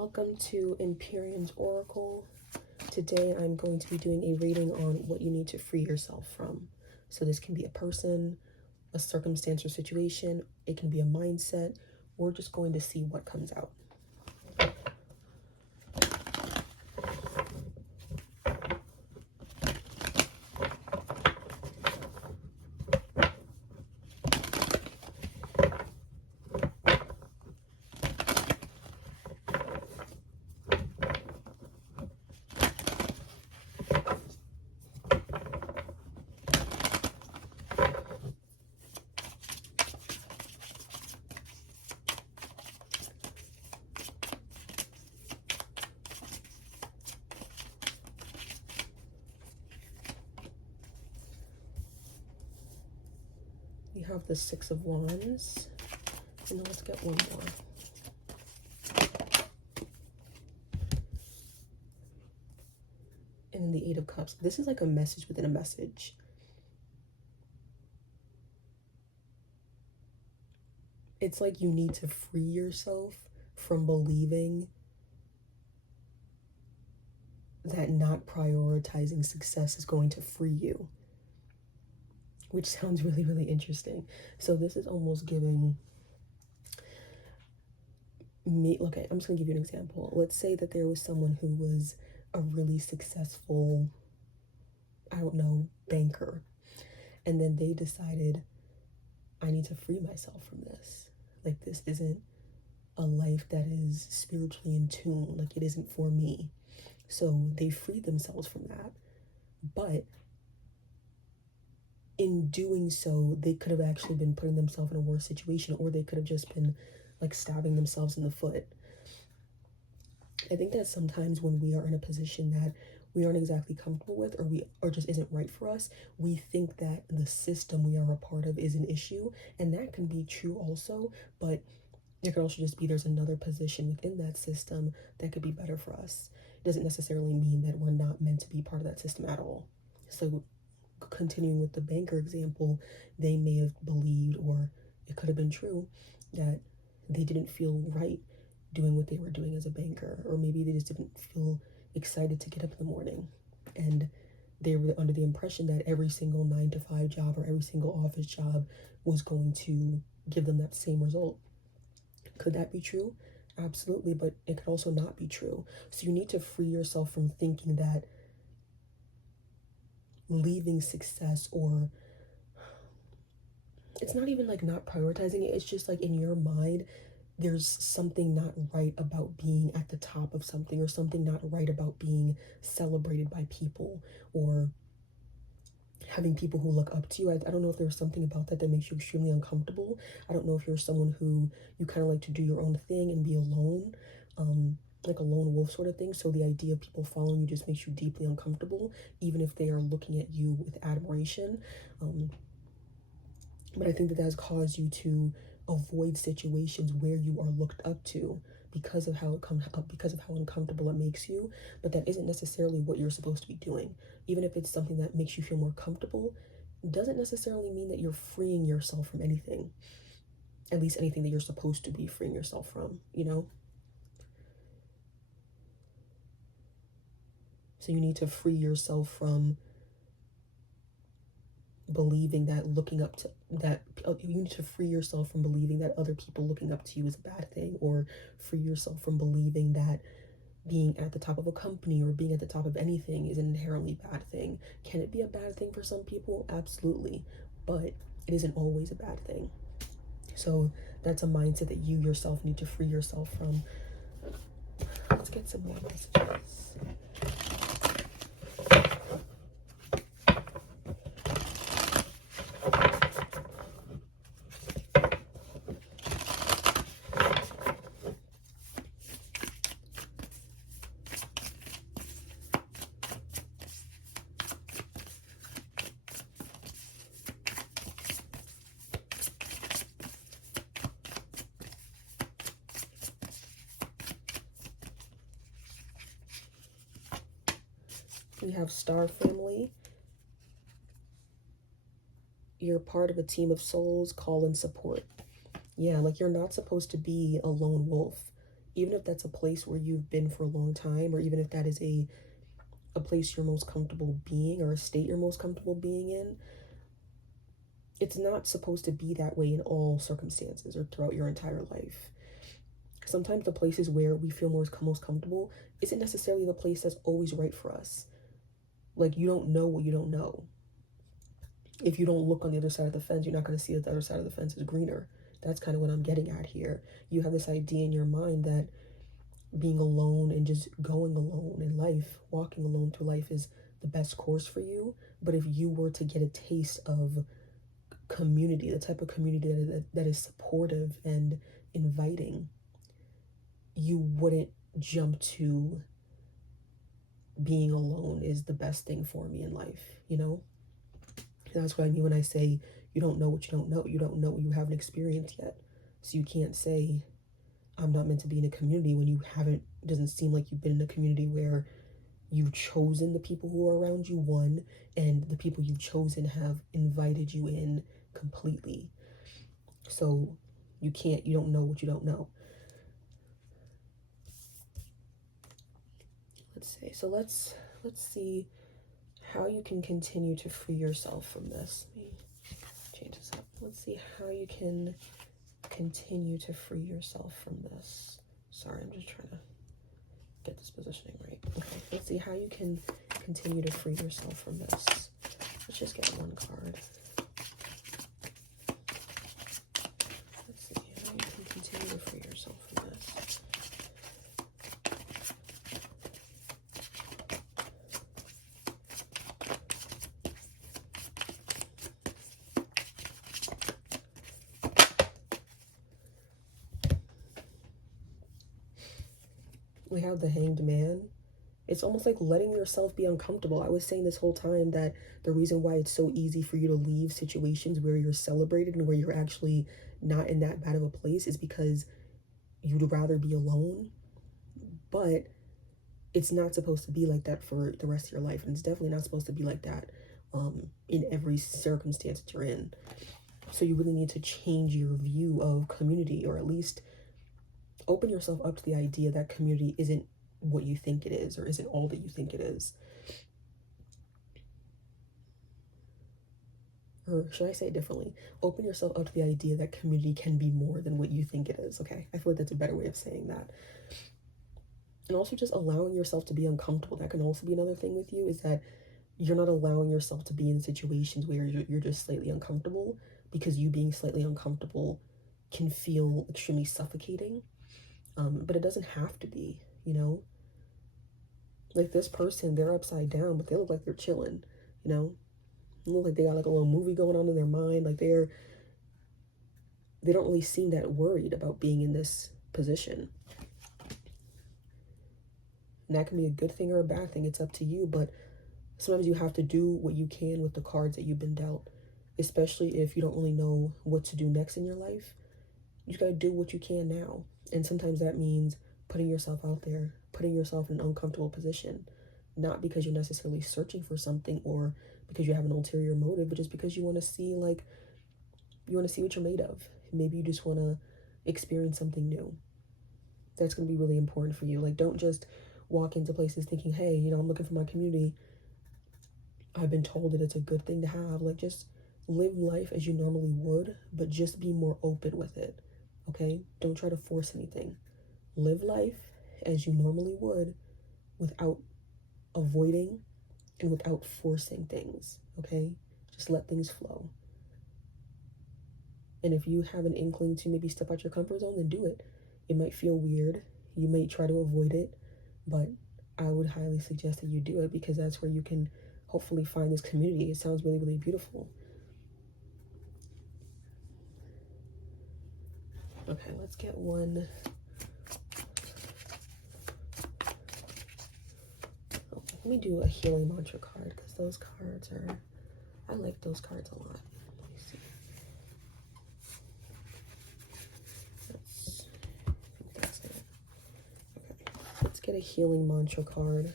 Welcome to Empyrean's Oracle. Today I'm going to be doing a reading on what you need to free yourself from. So this can be a person, a circumstance or situation, it can be a mindset. We're just going to see what comes out. We have the Six of Wands, and then let's get one more. And then the Eight of Cups. This is like a message within a message. It's like you need to free yourself from believing that not prioritizing success is going to free you. Which sounds really, really interesting. So this is almost giving me, okay, I'm just gonna give you an example. Let's say that there was someone who was a really successful, I don't know, banker. And then they decided, I need to free myself from this. Like, this isn't a life that is spiritually in tune. Like, it isn't for me. So they freed themselves from that. But in doing so, they could have actually been putting themselves in a worse situation, or they could have just been like stabbing themselves in the foot. I think that sometimes when we are in a position that we aren't exactly comfortable with, or just isn't right for us, we think that the system we are a part of is an issue, and that can be true also, but it could also just be there's another position within that system that could be better for us. It doesn't necessarily mean that we're not meant to be part of that system at all. So continuing with the banker example, they may have believed, or it could have been true, that they didn't feel right doing what they were doing as a banker, or maybe they just didn't feel excited to get up in the morning, and they were under the impression that every single 9-to-5 job or every single office job was going to give them that same result. Could that be true? Absolutely, but it could also not be true. So you need to free yourself from thinking that leaving success, or it's not even like not prioritizing it, it's just like in your mind there's something not right about being at the top of something, or something not right about being celebrated by people, or having people who look up to you. I don't know if there's something about that that makes you extremely uncomfortable. I don't know if you're someone who you kind of like to do your own thing and be alone, like a lone wolf sort of thing. So the idea of people following you just makes you deeply uncomfortable, even if they are looking at you with admiration. But I think that has caused you to avoid situations where you are looked up to because of how it comes up, because of how uncomfortable it makes you. But that isn't necessarily what you're supposed to be doing. Even if it's something that makes you feel more comfortable, it doesn't necessarily mean that you're freeing yourself from anything. At least anything that you're supposed to be freeing yourself from, you know? So you need to free yourself from believing that looking up to that, you need to free yourself from believing that other people looking up to you is a bad thing, or free yourself from believing that being at the top of a company or being at the top of anything is an inherently bad thing. Can it be a bad thing for some people? Absolutely, but it isn't always a bad thing. So that's a mindset that you yourself need to free yourself from. Let's get some more messages. We have Star Family. You're part of a team of souls, call and support. Yeah, like you're not supposed to be a lone wolf. even if that's a place where you've been for a long time, or even if that is a place you're most comfortable being, or a state you're most comfortable being in, it's not supposed to be that way in all circumstances or throughout your entire life. Sometimes the places where we feel most comfortable isn't necessarily the place that's always right for us. Like, you don't know what you don't know. If you don't look on the other side of the fence, you're not going to see that the other side of the fence is greener. That's kind of what I'm getting at here. You have this idea in your mind that being alone and just going alone in life, walking alone through life, is the best course for you. But if you were to get a taste of community, the type of community that is supportive and inviting, you wouldn't jump to being alone is the best thing for me in life, you know? And that's what I mean when I say you don't know what you don't know. You don't know what you haven't experienced yet. So you can't say I'm not meant to be in a community when you haven't. It doesn't seem like you've been in a community where you've chosen the people who are around you, one, and the people you've chosen have invited you in completely. So you don't know what you don't know. Let's see how you can continue to free yourself from this. Let me change this up. Let's see how you can continue to free yourself from this. Sorry, I'm just trying to get this positioning right. Okay, let's see how you can continue to free yourself from this. Let's just get one card. Let's see how you can continue to free yourself from this. We have the Hanged Man. It's almost like letting yourself be uncomfortable. I was saying this whole time that the reason why it's so easy for you to leave situations where you're celebrated and where you're actually not in that bad of a place is because you'd rather be alone. But it's not supposed to be like that for the rest of your life. And it's definitely not supposed to be like that in every circumstance that you're in. So you really need to change your view of community, or at least open yourself up to the idea that community isn't what you think it is, or isn't all that you think it is. Or should I say it differently? Open yourself up to the idea that community can be more than what you think it is, okay? I feel like that's a better way of saying that. And also just allowing yourself to be uncomfortable. That can also be another thing with you, is that you're not allowing yourself to be in situations where you're just slightly uncomfortable, because you being slightly uncomfortable can feel extremely suffocating. But it doesn't have to be, you know? Like this person, they're upside down, but they look like they're chilling, you know? They look like they got like a little movie going on in their mind. Like they don't really seem that worried about being in this position. And that can be a good thing or a bad thing. It's up to you. But sometimes you have to do what you can with the cards that you've been dealt, especially if you don't really know what to do next in your life. You just got to do what you can now. And sometimes that means putting yourself out there, putting yourself in an uncomfortable position, not because you're necessarily searching for something or because you have an ulterior motive, but just because you want to see, like, you want to see what you're made of. Maybe you just want to experience something new. That's going to be really important for you. Like, don't just walk into places thinking, hey, you know, I'm looking for my community. I've been told that it's a good thing to have. Like, just live life as you normally would, but just be more open with it. Okay? Don't try to force anything. Live life as you normally would without avoiding and without forcing things. Okay? Just let things flow. And if you have an inkling to maybe step out your comfort zone, then do it. It might feel weird. You may try to avoid it, but I would highly suggest that you do it, because that's where you can hopefully find this community. It sounds really, really beautiful. Okay, let's get one. Oh, let me do a healing mantra card, because those cards are, I like those cards a lot. Let me see. That's it. Okay, let's get a healing mantra card.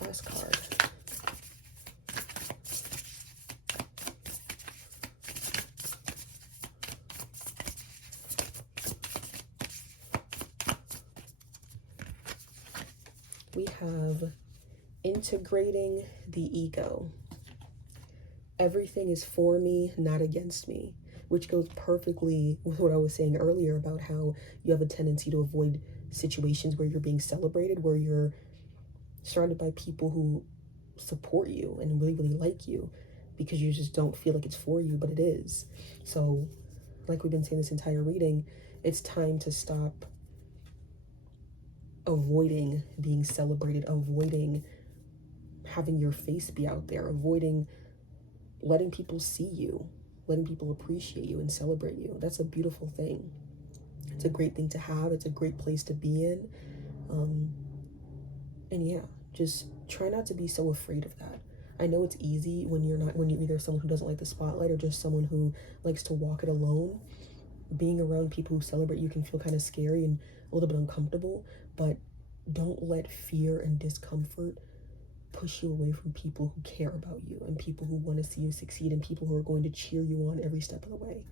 Last card. We have integrating the ego. Everything is for me, not against me, which goes perfectly with what I was saying earlier about how you have a tendency to avoid situations where you're being celebrated, where you're surrounded by people who support you and really, really like you, because you just don't feel like it's for you, but it is. So, like we've been saying this entire reading, it's time to stop avoiding being celebrated, avoiding having your face be out there, avoiding letting people see you, letting people appreciate you and celebrate you. That's a beautiful thing. It's a great thing to have. It's a great place to be in. And yeah, just try not to be so afraid of that. I know it's easy when you're either someone who doesn't like the spotlight or just someone who likes to walk it alone. Being around people who celebrate you can feel kind of scary and a little bit uncomfortable, but don't let fear and discomfort push you away from people who care about you and people who want to see you succeed and people who are going to cheer you on every step of the way.